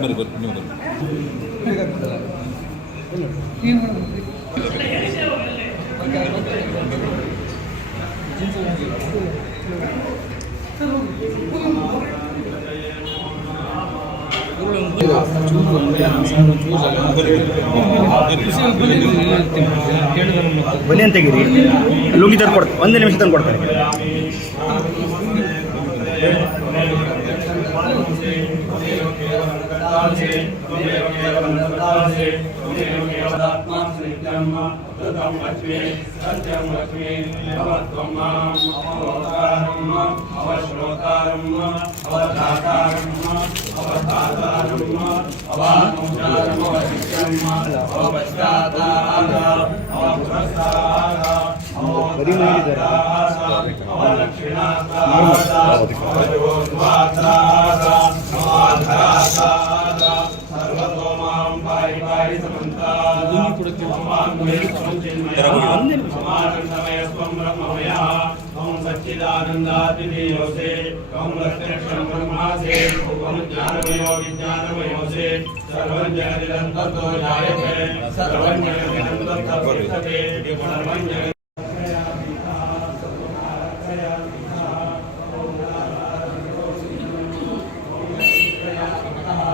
ಬರಿ ಬರಿ ನೀವು ಬರಿ ಬನ್ನಿ ಅಂತ ತೆಗೀರಿ ಲುಂಗಿ ತಂದು ಕೊಡ್ತಾರೆ ಒಂದೇ ನಿಮಿಷ ತಂದು ಕೊಡ್ತಾರೆ. से उमेव केवलं कर्तार से उमेव केवलं कर्तार से उमेव केवल आत्मा से ब्रह्म तत्त्वं वच्मे सत्यं वच्मे भवत्वं माम् अवतारम् अवश्रोतारम् अवधातारम् अवधातारम् अवात्मजारम् अवशिष्यम् अवपश्चातार अवपुरस्तार अवधातार अवलक्षिणातार अवजोद्वातार सच्चिदानंदादिदेवसे कौम लक्ष्यक्षम ब्रह्मासे कौम ज्ञानमयो विज्ञानमयोसे, सर्वं जगदिदन्ततो जायते, सर्वं जगदिदन्ततो तिष्ठते सर्वं जगत्